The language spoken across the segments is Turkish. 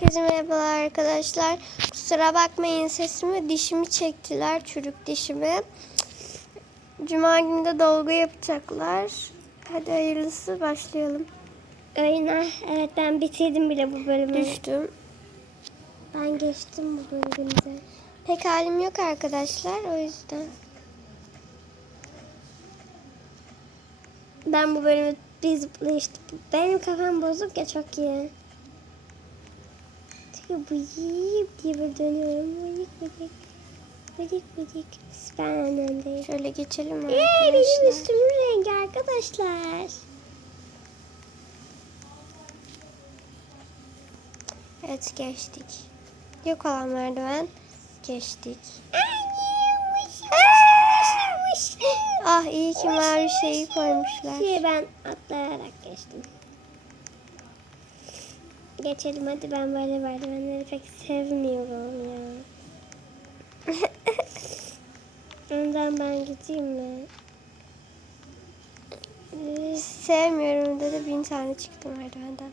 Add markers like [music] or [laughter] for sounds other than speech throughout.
Herkese merhabalar arkadaşlar. Kusura bakmayın sesimi dişimi çektiler çürük dişimi. Cuma günü de dolgu yapacaklar. Hadi hayırlısı başlayalım. Oyuna evet ben bitirdim bile bu bölümü. Düştüm. Ben geçtim bu bölümde. Pek halim yok arkadaşlar o yüzden. Ben bu bölümü bir zıplayıştım. Benim kafam bozuk ya çok iyi. Bıyık diye böyle dönüyorum. Bıyık bıyık. Bıyık bıyık. Ben en öndeyim. Şöyle geçelim Ee, benim arkadaşlar. üstümün rengi arkadaşlar. Evet geçtik. Yok olan merdiven geçtik. Ah iyi ki mavi şeyi koymuşlar. Şey ben atlayarak geçtim. Geçelim hadi ben böyle merdivenleri pek sevmiyorum ya. [laughs] Önden ben gideyim mi? Sevmiyorum dedi bin tane çıktı merdivenden.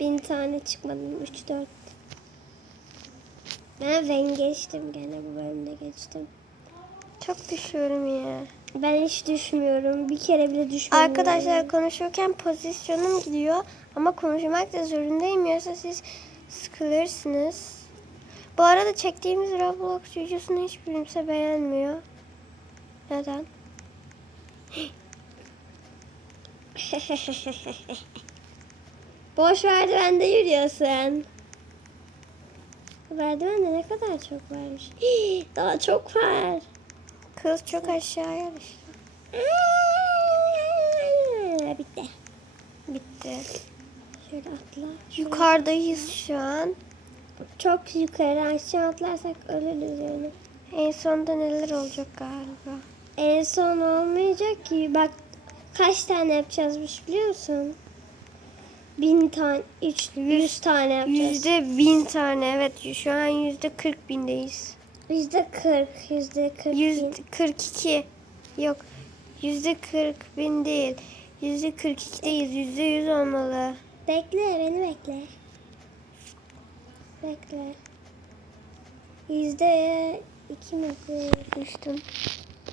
Bin tane çıkmadım. Üç dört. Ben ben geçtim gene bu bölümde geçtim. Çok düşüyorum ya. Ben hiç düşmüyorum. Bir kere bile düşmüyorum. Arkadaşlar konuşurken pozisyonum gidiyor ama konuşmak da zorundayım yoksa siz sıkılırsınız. Bu arada çektiğimiz Roblox videosunu hiç kimse beğenmiyor. Neden? [laughs] Boş merdivende yürüyorsun. Merdivende ne kadar çok varmış. [gasps] Daha çok var. Kız çok aşağıya düştü. Aa, Bitti. Bitti. Şöyle atla. Yukarıdayız şu an. Çok yukarı aşağı atlarsak ölürüz yani. En sonunda neler olacak galiba. En son olmayacak ki. Bak kaç tane yapacağızmış biliyor musun? Bin tane, üç, yüz tane yapacağız. Yüzde bin tane evet şu an yüzde kırk bindeyiz. Yüzde kırk, yüzde kırk. Yüzde kırk iki. Yok yüzde kırk bin değil. Yüzde kırk ikideyiz. Yüzde yüz olmalı. Bekle, beni bekle. Bekle. Yüzde iki mi? Düştüm.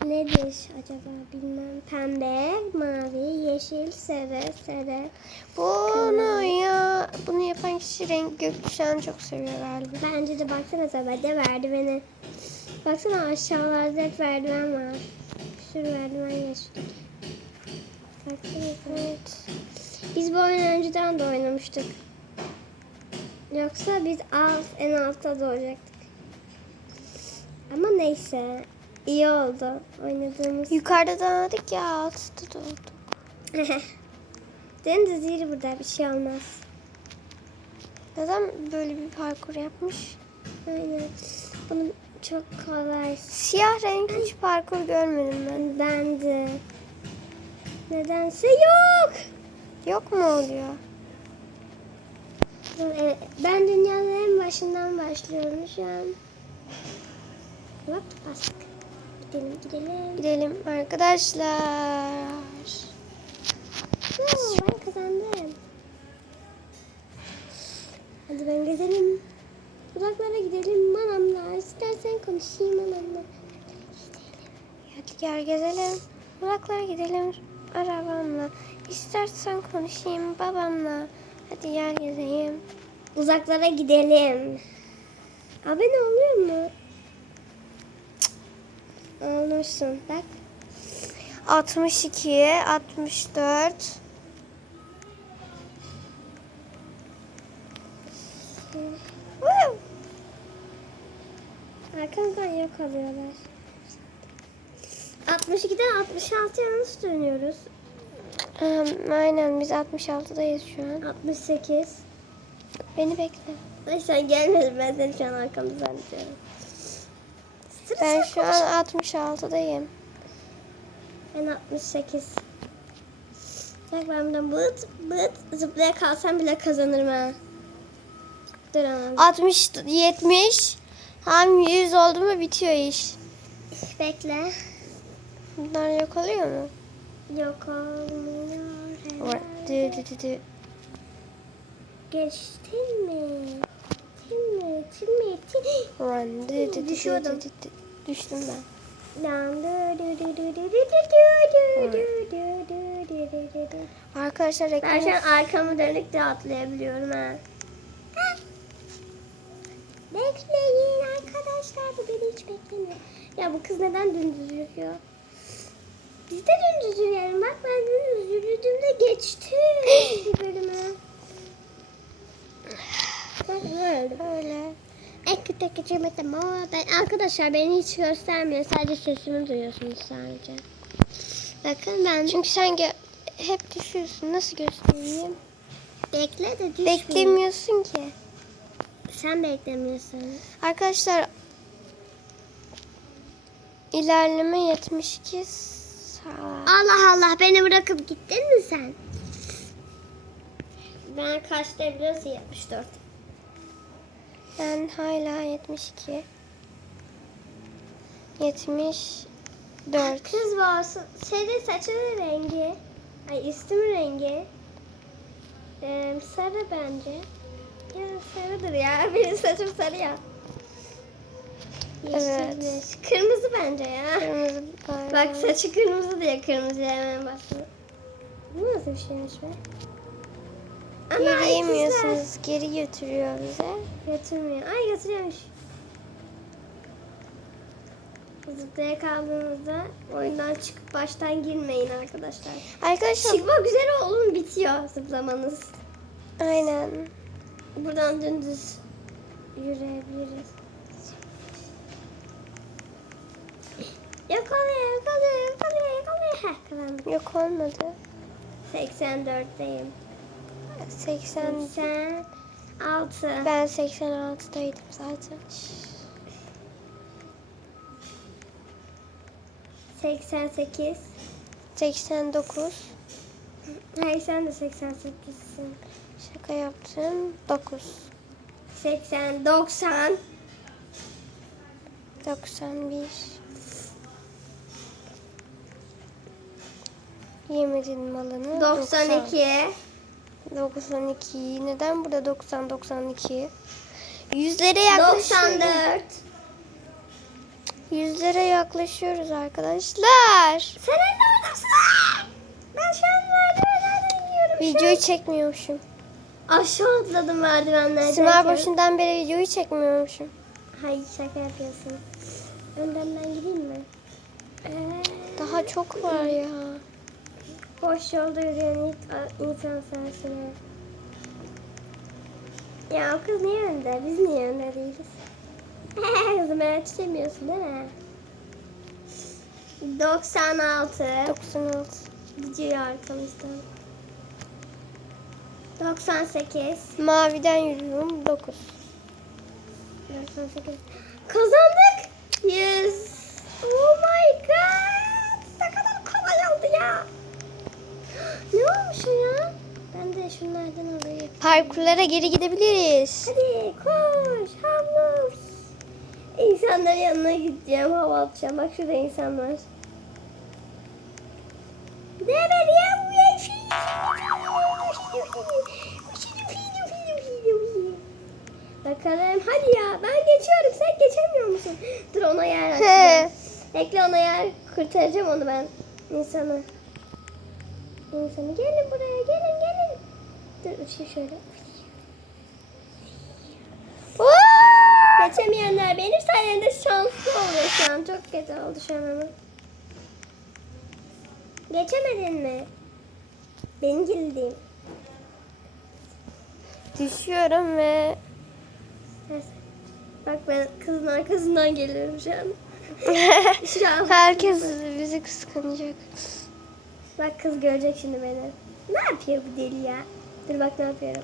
Nedir acaba bilmem. Pembe, mavi, yeşil, sarı, sarı. Bunu ya bunu yapan kişi renk gökkuşağını çok seviyor galiba. Bence de baksana Zebede merdiveni. Baksana aşağılarda hep merdiven var. Bir sürü merdiven geçtik. Baksana. Evet. Biz bu oyunu önceden de oynamıştık. Yoksa biz alt, en altta doğacaktık. Ama neyse. İyi oldu oynadığımız. Yukarıda dağıdık ya altta da oldu. [laughs] Deniz zihri burada bir şey olmaz. Neden böyle bir parkur yapmış? Aynen. Bunu çok kolay. Siyah renk hiç parkur görmedim ben. Ben de. Nedense yok. Yok mu oluyor? Evet, Ben dünyanın en başından başlıyorum şu an. Hop bastık. Gidelim gidelim. Gidelim arkadaşlar. Oo, ben kazandım. Hadi ben gezelim. Uzaklara gidelim manamla. İstersen konuşayım manamla. Hadi gel gezelim. Uzaklara gidelim arabamla. İstersen konuşayım babamla. Hadi gel gezeyim. Uzaklara gidelim. Abone oluyor mu? Olmuşsun bak. 62, 64. Woo! Arkamdan yok alıyorlar. 62'den 66'ya nasıl dönüyoruz? Em, aynen biz 66'dayız şu an. 68. Beni bekle. Ay sen gelmedin ben seni şu an arkamda zannediyorum. Sıra Ben şu an 66'dayım. Ben 68. Bak ben buradan bıt bıt zıplaya kalsam bile kazanırım ha. Dur ama. 60, 70. Tam 100 oldu mu bitiyor iş. Bekle. Bunlar yok oluyor mu? Yok olmuyor. Var. Dü dü dü dü. Geçtin mi? Run. Dı dı dı dı Düşüyordum. dı dı dı. Düştüm ben. Dan du du du Düştüm ben. Arkadaşlar reklam Ben şu an arkamı dönük de atlayabiliyorum ha. Bekleyin arkadaşlar bu beni hiç beklemiyor. Ya bu kız neden dümdüz yürüyor? Biz de dümdüz yürüyelim. Bak ben dümdüz yürüdüğümde geçti [gasps] bir bölümü. Böyle. Böyle. Ek tek geçemedim ama ben arkadaşlar beni hiç göstermiyor. Sadece sesimi duyuyorsunuz sadece. Bakın ben Çünkü sen hep düşüyorsun. Nasıl göstereyim? bekle de düşmeyeyim. Beklemiyorsun ki. Sen beklemiyorsun. Arkadaşlar ilerleme 72 saat. Allah Allah beni bırakıp gittin mi sen? Ben kaçta biliyorsun 74. Ben hala 72. 74. Kız var. Senin saçının rengi. Ay üstümün rengi. Ee, sarı bence. Ya sarıdır ya. [laughs] Benim saçım sarı ya. Evet. Yeşilmiş. Kırmızı bence ya. Kırmızı. Bak saçı kırmızı diye kırmızı hemen bastım. Bu nasıl bir şeymiş be? Ama Yürüyemiyorsunuz. Geri götürüyor bize. Götürmüyor. Ay götürüyormuş. Zıplaya kaldığınızda oyundan çıkıp baştan girmeyin arkadaşlar. Arkadaşlar Çıkma güzel oğlum bitiyor zıplamanız. aynen. Buradan dümdüz yürüyebiliriz. Yakalıyor, yakalıyor, yakalıyor, yakalıyor. Heh, kazandım. Yok olmadı. 84'teyim. 80. 86. Ben 86'daydım zaten. 88. 89. Hayır sen de 88'sin. Şaka yaptım. 9. 80, 90. 91. Yemedin malını. 92. 92. Neden burada 90 92? Yüzlere yaklaşıyoruz. 94. Yüzlere yaklaşıyoruz arkadaşlar. Sen anne oradasın. Ben şu an merdivenlerden iniyorum. Videoyu çekmiyormuşum. Aşağı atladım merdivenlerden. Sınav başından beri videoyu çekmiyormuşum. Hayır şaka yapıyorsun. Önden ben gideyim mi? Ee, Daha çok var ya. Boş yolda yürüyen ilk insan sensin. Ya o kız niye önde? Biz niye önde değiliz? [laughs] Kızım yetişemiyorsun değil mi? 96. 96. Gidiyor arkamızdan. 98. Maviden yürüyorum 9. 98. Kazandık. 100. Oh my god. Ne kadar kolay oldu ya. Ne olmuş o ya? Ben de şunlardan alayım. Parkurlara geri gidebiliriz. Hadi koş. Havlu. İnsanların yanına gideceğim. Hava atacağım. Bak şurada insan var. Ne ben ya bu ya? Bakalım. Hadi ya. Ben geçiyorum. Sen geçemiyor musun? Dur ona yer açacağım. Bekle ona yer. Kurtaracağım onu ben. İnsanı. İnsanı. Gelin buraya. Gelin. Dur uçayım şöyle. Geçemeyenler benim sayemde şanslı oluyor şu an. Çok kötü oldu şu an ama. Geçemedin mi? Benim girdiğim. Düşüyorum ve. Bak ben kızın arkasından geliyorum şu an. [laughs] Şu an. herkes bizi kıskanacak. Bak kız görecek şimdi beni. Ne yapıyor bu deli ya? Dur bak ne yapıyorum.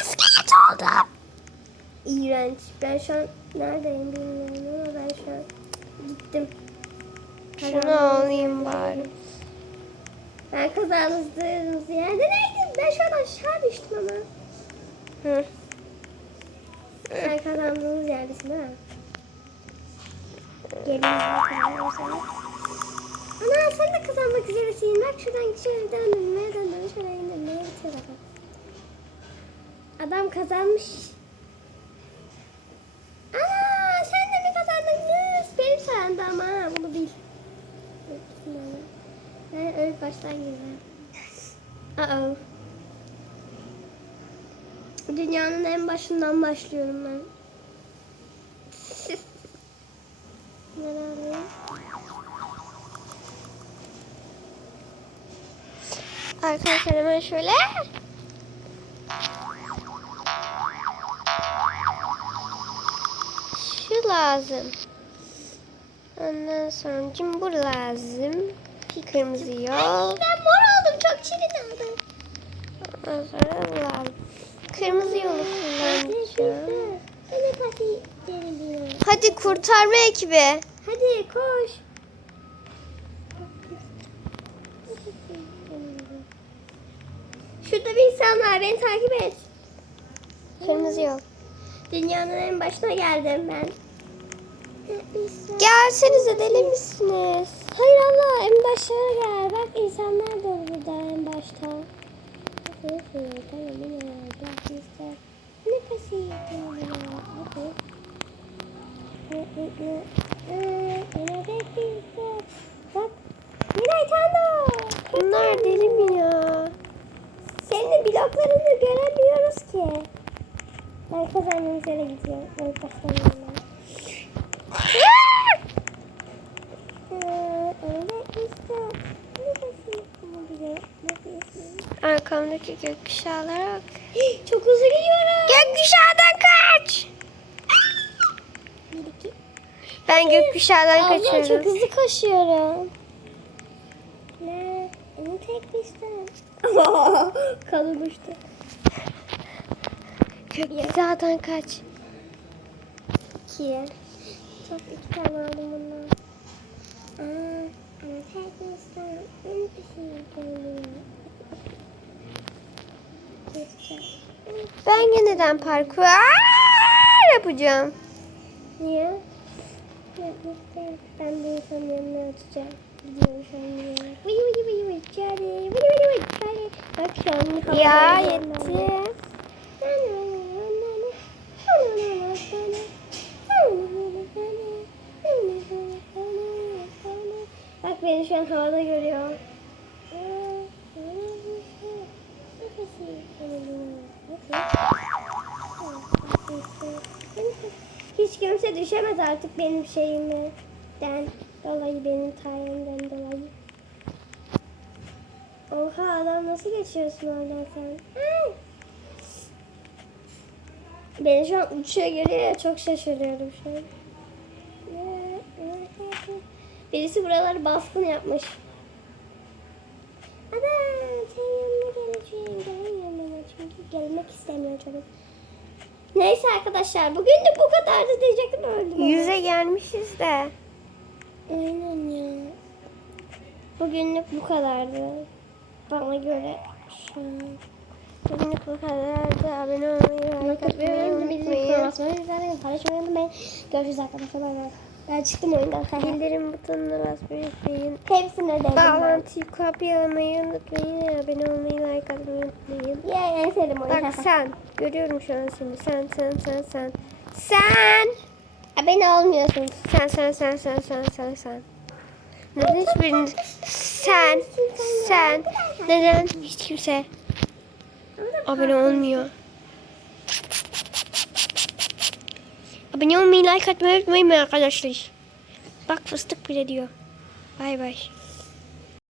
İskelet oldum. İğrenç. Ben şu an neredeyim bilmiyorum ama ben şu an gittim. Şunu alayım bari. Ben kazandığımız yerde neydim? Ben şu an aşağı düştüm ama. Hı. Sen kazandığımız yerdesin mi? Gelin almak üzere sihirler. Şuradan şöyle döndüm. Nereden döndüm? Şöyle indim. Adam kazanmış. Aa sen de mi kazandınız? Benim sayemde ama ha, bunu bil. Yani ölüp baştan girdim. Uh oh. Dünyanın en başından başlıyorum ben. [laughs] Nereye? Arkadaşlar hemen şöyle. Şu lazım. Ondan sonra cimbur lazım. Kırmızı yol. Ben mor oldum. Çok çirkin oldum. Ondan sonra bu lazım. Kırmızı yolu kullanacağım. Hadi kurtarma ekibi. Hadi koş. Şurada bir insan var. Beni takip et. Kırmızı yol. Dünyanın en başına geldim ben. Gelsenize deli misiniz? Hayır Allah en başlara gel. Bak insanlar da burada en başta. Bak. Miray Tando. Bunlar deli mi ya? Senin bloklarını göremiyoruz ki. Ben kazandığımız yere gidiyorum. Evet başlamıyorum ben. [laughs] Arkamdaki gökkuşağlara bak. [gasps] Çok hızlı gidiyorum. Gökkuşağından kaç! Bir iki. Ben gökkuşağından Abla çok kaçıyorum. hızlı koşuyorum. Ne? Onu tek Kalın uçtu. Gökkuşağından kaç. İki. Çok iki tane aldım bundan. Aa. Onu pistten. Ben yeniden parkur yapacağım. Niye? Ben bir insanın yanına atacağım. Gidiyorum şu an Ya yetti. Bak beni şu an havada görüyor. Hiç kimse düşemez artık benim şeyimden dolayı benim sayemden dolayı. Oha adam nasıl geçiyorsun oradan sen? Ay! Beni şu an uçuyor görüyor ya çok şaşırıyorum şu an. Birisi buraları baskın yapmış. Adam senin yanına geleceğim. Gelmiyorum ama çünkü gelmek istemiyor çocuk. Neyse arkadaşlar bugün de bu kadardı diyecektim öldüm. Yüze gelmişiz de. Aynen ya. Bugünlük bu kadardı. Bana göre an. Bugünlük bu kadardı. Abone olmayı, like atmayı unutmayın. Paylaşmayı unutmayın. Görüşürüz arkadaşlar. Bay. Ben çıktım oyundan. [laughs] Bildirim butonuna basmayı unutmayın. Hepsine dedim. Bağlantıyı kopyalamayı unutmayın. Abone olmayı, like atmayı unutmayın. Ya en sevdiğim oyun. Bak [laughs] sen. Görüyorum şu an seni. Sen, sen, sen, sen. Sen. Abone olmuyorsun. Sen, sen, sen, sen, sen, sen, sen. Neden hiçbiriniz... Sen, sen. Neden hiç kimse abone olmuyor? Abone olmayı, like atmayı unutmayın arkadaşlar. Bak fıstık bile diyor. Bay bay.